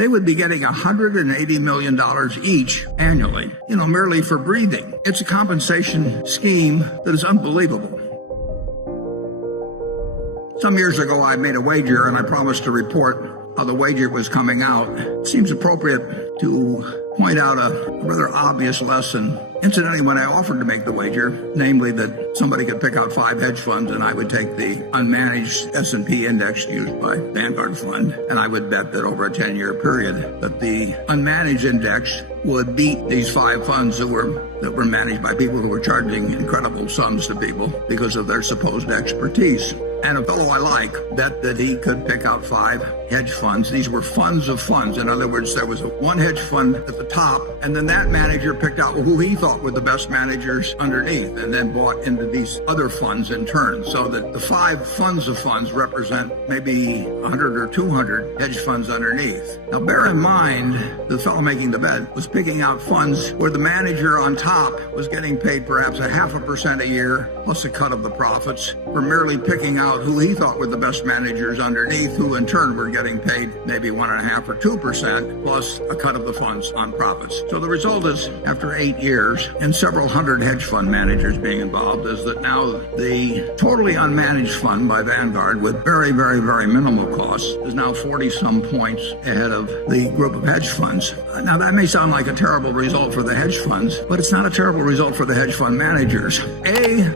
they would be getting $180 million each annually, merely for breathing. It's a compensation scheme that is unbelievable. Some years ago, I made a wager, and I promised to report how the wager was coming out. It seems appropriate to point out a rather obvious lesson. Incidentally, when I offered to make the wager, namely that somebody could pick out 5 hedge funds and I would take the unmanaged S&P Index used by Vanguard fund, and I would bet that over a 10-year period that the unmanaged index would beat these 5 funds that were managed by people who were charging incredible sums to people because of their supposed expertise. And a fellow I like bet that he could pick out 5 hedge funds. These were funds of funds. In other words, there was one hedge fund at the top, and then that manager picked out who he thought were the best managers underneath, and then bought into these other funds in turn. So that the 5 funds of funds represent maybe 100 or 200 hedge funds underneath. Now, bear in mind, the fellow making the bet was picking out funds where the manager on top was getting paid perhaps 0.5% a year, plus a cut of the profits, for merely picking out who he thought were the best managers underneath, who in turn were getting paid maybe 1.5 or 2%, plus a cut of the funds on profits. So the result is, after 8 years and several hundred hedge fund managers being involved, is that now the totally unmanaged fund by Vanguard, with very, very, very minimal costs, is now 40-some points ahead of the group of hedge funds. Now, that may sound like a terrible result for the hedge funds, but it's not a terrible result for the hedge fund managers.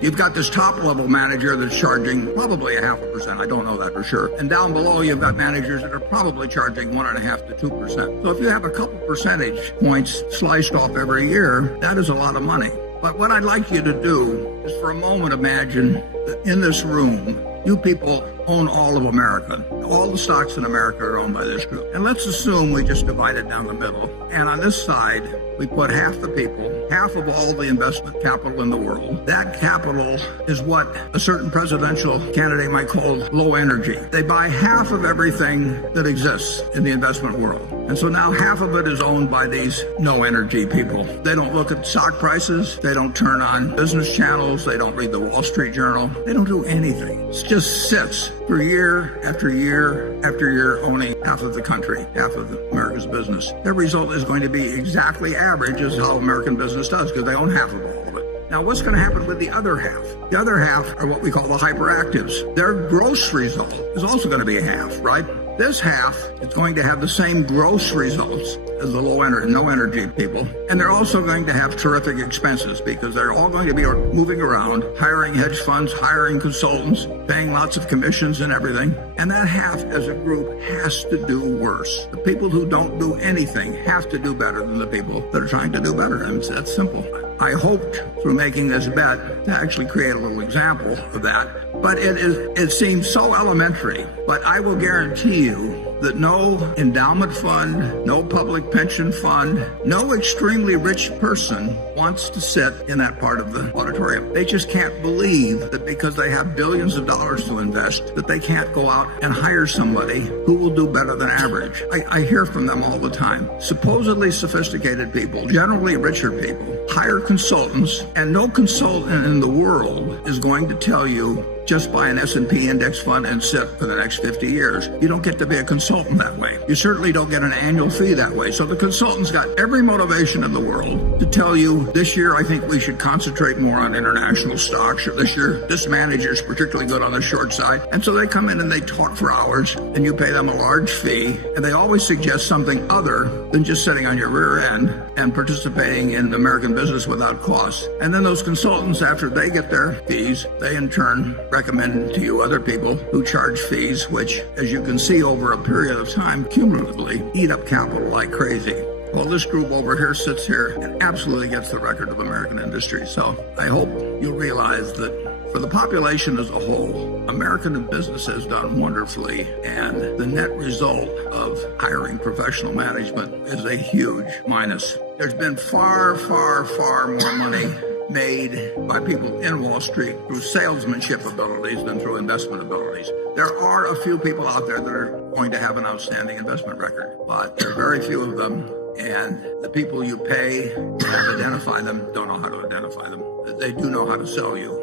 You've got this top-level manager that's charging probably 0.5%. I don't know that for sure. And down below, you've got managers that are probably charging 1.5 to 2%. So if you have a couple percentage points sliced off every year, that is a lot of money. But what I'd like you to do is for a moment imagine that in this room, you people own all of America. All the stocks in America are owned by this group. And let's assume we just divide it down the middle. And on this side, we put half the people, half of all the investment capital in the world. That capital is what a certain presidential candidate might call low energy. They buy half of everything that exists in the investment world. And so now half of it is owned by these no energy people. They don't look at stock prices. They don't turn on business channels. They don't read the Wall Street Journal. They don't do anything. It just sits for year after year after year, owning half of the country, half of America's business. Their result is going to be exactly average as how American business does, because they own half of all of it. Now, what's going to happen with the other half? The other half are what we call the hyperactives. Their gross result is also going to be a half, right? This half is going to have the same gross results as the no energy people. And they're also going to have terrific expenses, because they're all going to be moving around, hiring hedge funds, hiring consultants, paying lots of commissions and everything. And that half as a group has to do worse. The people who don't do anything have to do better than the people that are trying to do better. And it's that simple. I hoped through making this bet to actually create a little example of that. But it seems so elementary. But I will guarantee you that no endowment fund, no public pension fund, no extremely rich person wants to sit in that part of the auditorium. They just can't believe that because they have billions of dollars to invest, that they can't go out and hire somebody who will do better than average. I hear from them all the time. Supposedly sophisticated people, generally richer people, hire consultants, and no consultant in the world is going to tell you just buy an S&P index fund and sit for the next 50 years. You don't get to be a consultant that way. You certainly don't get an annual fee that way. So the consultant's got every motivation in the world to tell you, this year I think we should concentrate more on international stocks, or this year this manager's particularly good on the short side. And so they come in and they talk for hours, and you pay them a large fee, and they always suggest something other than just sitting on your rear end and participating in American business without cost. And then those consultants, after they get their fees, they in turn recommend to you other people who charge fees, which, as you can see over a period of time, cumulatively eat up capital like crazy. Well, this group over here sits here and absolutely gets the record of American industry. So I hope you'll realize that for the population as a whole, American business has done wonderfully, and the net result of hiring professional management is a huge minus. There's been far, far, far more money made by people in Wall Street through salesmanship abilities than through investment abilities. There are a few people out there that are going to have an outstanding investment record, but there are very few of them, and the people you pay to identify them don't know how to identify them. They do know how to sell you.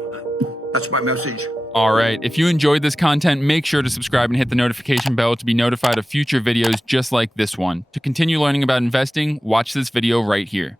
That's my message All right, if you enjoyed this content, make sure to subscribe and hit the notification bell to be notified of future videos just like this one. To continue learning about investing, watch this video right here.